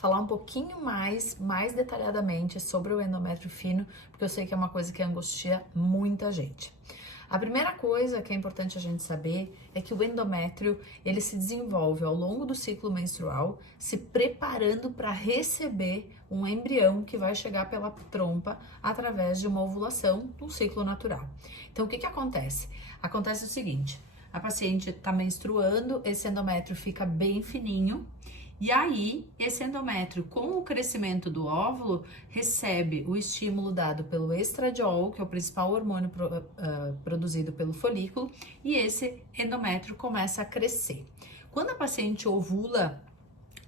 falar um pouquinho mais detalhadamente sobre o endométrio fino, porque eu sei que é uma coisa que angustia muita gente. A primeira coisa que é importante a gente saber é que o endométrio, ele se desenvolve ao longo do ciclo menstrual, se preparando para receber um embrião que vai chegar pela trompa através de uma ovulação no ciclo natural. Então, o que acontece? Acontece o seguinte, a paciente está menstruando, esse endométrio fica bem fininho, e aí, esse endométrio, com o crescimento do óvulo, recebe o estímulo dado pelo estradiol, que é o principal hormônio produzido pelo folículo, e esse endométrio começa a crescer. Quando a paciente ovula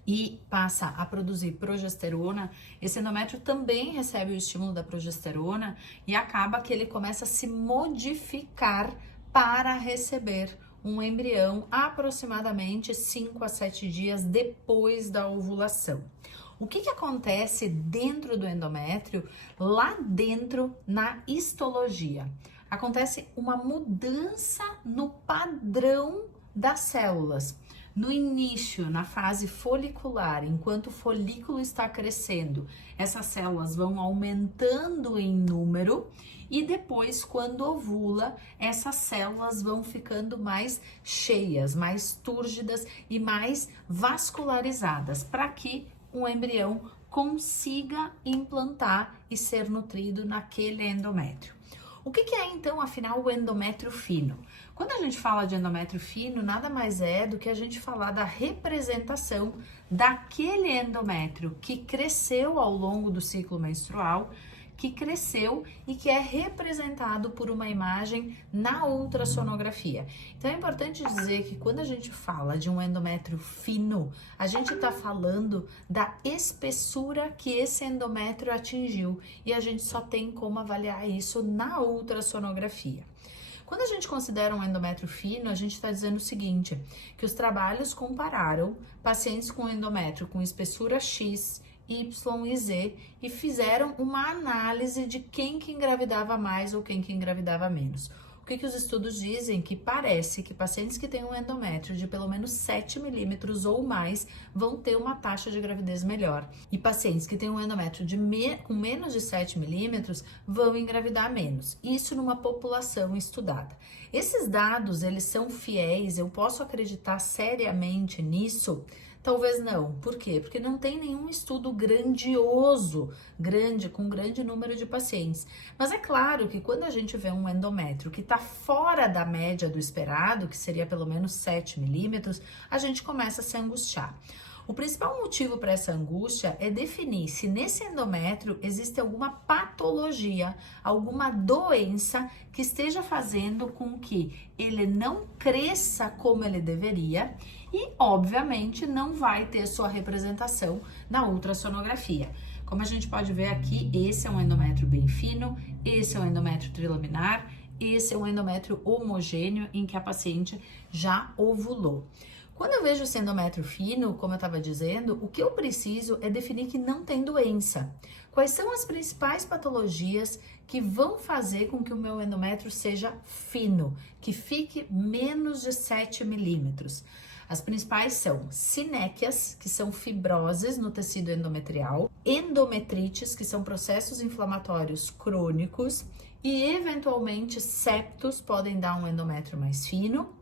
e passa a produzir progesterona, esse endométrio também recebe o estímulo da progesterona e acaba que ele começa a se modificar para receber um embrião aproximadamente 5 a 7 dias depois da ovulação. O que acontece dentro do endométrio, lá dentro na histologia? Acontece uma mudança no padrão das células. No início, na fase folicular, enquanto o folículo está crescendo, essas células vão aumentando em número e depois, quando ovula, essas células vão ficando mais cheias, mais túrgidas e mais vascularizadas, para que um embrião consiga implantar e ser nutrido naquele endométrio. O que é então, afinal, o endométrio fino? Quando a gente fala de endométrio fino, nada mais é do que a gente falar da representação daquele endométrio que cresceu ao longo do ciclo menstrual, que cresceu e que é representado por uma imagem na ultrassonografia. Então é importante dizer que quando a gente fala de um endométrio fino, a gente está falando da espessura que esse endométrio atingiu e a gente só tem como avaliar isso na ultrassonografia. Quando a gente considera um endométrio fino, a gente está dizendo o seguinte, que os trabalhos compararam pacientes com endométrio com espessura X, Y e Z e fizeram uma análise de quem que engravidava mais ou quem que engravidava menos. O que os estudos dizem? Que parece que pacientes que têm um endométrio de pelo menos 7 milímetros ou mais vão ter uma taxa de gravidez melhor. E pacientes que têm um endométrio com menos de 7 milímetros vão engravidar menos. Isso numa população estudada. Esses dados, eles são fiéis? Eu posso acreditar seriamente nisso? Talvez não. Por quê? Porque não tem nenhum estudo com grande número de pacientes. Mas é claro que quando a gente vê um endométrio que está fora da média do esperado, que seria pelo menos 7 milímetros, a gente começa a se angustiar. O principal motivo para essa angústia é definir se nesse endométrio existe alguma patologia, alguma doença que esteja fazendo com que ele não cresça como ele deveria e, obviamente, não vai ter sua representação na ultrassonografia. Como a gente pode ver aqui, esse é um endométrio bem fino, esse é um endométrio trilaminar, esse é um endométrio homogêneo em que a paciente já ovulou. Quando eu vejo esse endométrio fino, como eu estava dizendo, o que eu preciso é definir que não tem doença. Quais são as principais patologias que vão fazer com que o meu endométrio seja fino, que fique menos de 7 milímetros? As principais são sinéquias, que são fibroses no tecido endometrial, endometrites, que são processos inflamatórios crônicos, e eventualmente septos podem dar um endométrio mais fino,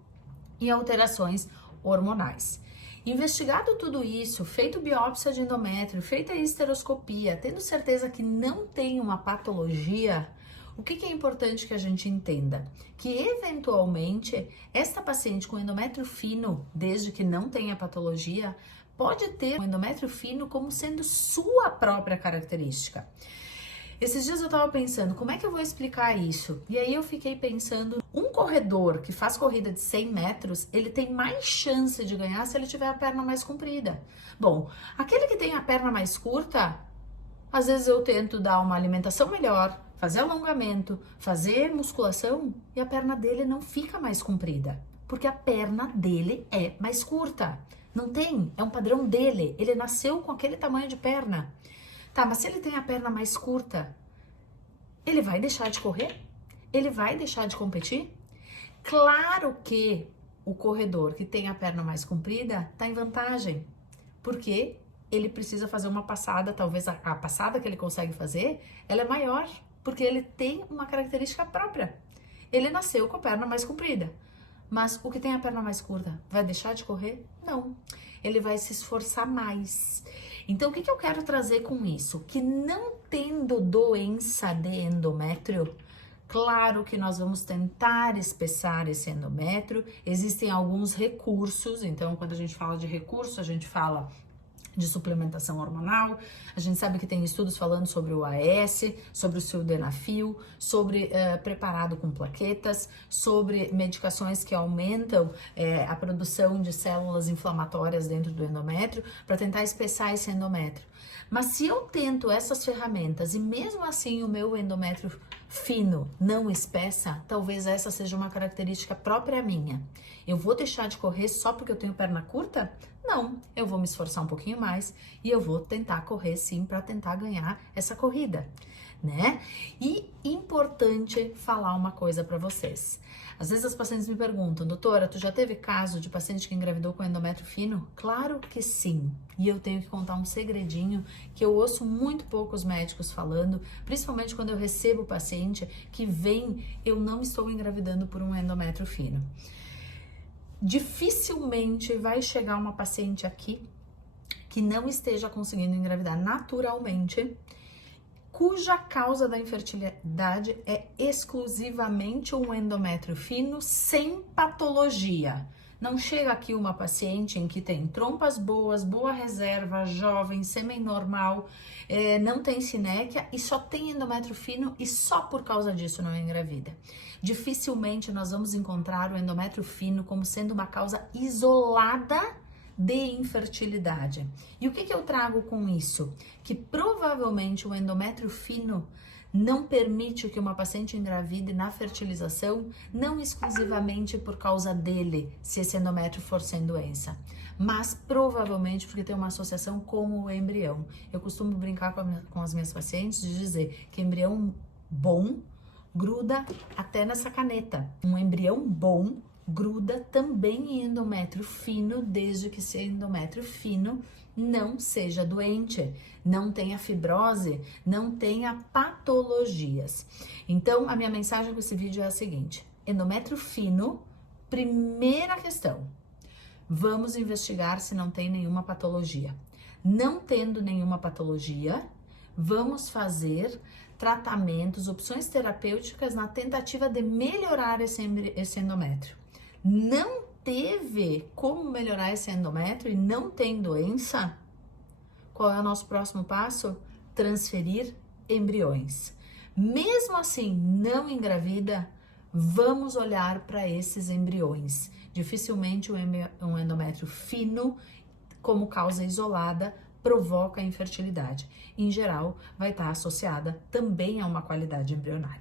e alterações hormonais. Investigado tudo isso, feito biópsia de endométrio, feita histeroscopia, tendo certeza que não tem uma patologia, o que é importante que a gente entenda? Que eventualmente esta paciente com endométrio fino, desde que não tenha patologia, pode ter um endométrio fino como sendo sua própria característica. Esses dias eu tava pensando, como é que eu vou explicar isso? E aí eu fiquei pensando, um corredor que faz corrida de 100 metros, ele tem mais chance de ganhar se ele tiver a perna mais comprida. Bom, aquele que tem a perna mais curta, às vezes eu tento dar uma alimentação melhor, fazer alongamento, fazer musculação e a perna dele não fica mais comprida, porque a perna dele é mais curta. Não tem, é um padrão dele, ele nasceu com aquele tamanho de perna. Tá, mas se ele tem a perna mais curta, ele vai deixar de correr? Ele vai deixar de competir? Claro que o corredor que tem a perna mais comprida está em vantagem. Por quê? ele precisa fazer uma passada, talvez a passada que ele consegue fazer, ela é maior, porque ele tem uma característica própria. Ele nasceu com a perna mais comprida. Mas o que tem a perna mais curta vai deixar de correr? Não. Ele vai se esforçar mais. Então, o que eu quero trazer com isso? Que não tendo doença de endométrio, claro que nós vamos tentar espessar esse endométrio. Existem alguns recursos. Então, quando a gente fala de recurso, a gente fala de suplementação hormonal, a gente sabe que tem estudos falando sobre o AS, sobre o sildenafil, sobre preparado com plaquetas, sobre medicações que aumentam a produção de células inflamatórias dentro do endométrio para tentar espessar esse endométrio. Mas se eu tento essas ferramentas e mesmo assim o meu endométrio fino não espessa, talvez essa seja uma característica própria minha. Eu vou deixar de correr só porque eu tenho perna curta? Não, eu vou me esforçar um pouquinho mais e eu vou tentar correr sim para tentar ganhar essa corrida, né? E importante falar uma coisa para vocês. Às vezes as pacientes me perguntam, doutora, tu já teve caso de paciente que engravidou com endométrio fino? Claro que sim. E eu tenho que contar um segredinho que eu ouço muito poucos médicos falando, principalmente quando eu recebo paciente que vem, eu não estou engravidando por um endométrio fino. Dificilmente vai chegar uma paciente aqui que não esteja conseguindo engravidar naturalmente, cuja causa da infertilidade é exclusivamente um endométrio fino sem patologia. Não chega aqui uma paciente em que tem trompas boas, boa reserva, jovem, sêmen normal, não tem sinéquia e só tem endométrio fino e só por causa disso não engravida. Dificilmente nós vamos encontrar o endométrio fino como sendo uma causa isolada de infertilidade. E o que eu trago com isso? Que provavelmente o endométrio fino não permite que uma paciente engravide na fertilização, não exclusivamente por causa dele, se esse endométrio for sem doença, mas provavelmente porque tem uma associação com o embrião. Eu costumo brincar com as minhas pacientes de dizer que embrião bom gruda até nessa caneta. Um embrião bom gruda também em endométrio fino, desde que esse endométrio fino não seja doente, não tenha fibrose, não tenha patologias. Então, a minha mensagem com esse vídeo é a seguinte: endométrio fino, primeira questão, vamos investigar se não tem nenhuma patologia. Não tendo nenhuma patologia, vamos fazer tratamentos, opções terapêuticas na tentativa de melhorar esse endométrio. Não teve como melhorar esse endométrio e não tem doença? Qual é o nosso próximo passo? Transferir embriões. Mesmo assim, não engravida, vamos olhar para esses embriões. Dificilmente um endométrio fino, como causa isolada, provoca infertilidade. Em geral, vai estar associada também a uma qualidade embrionária.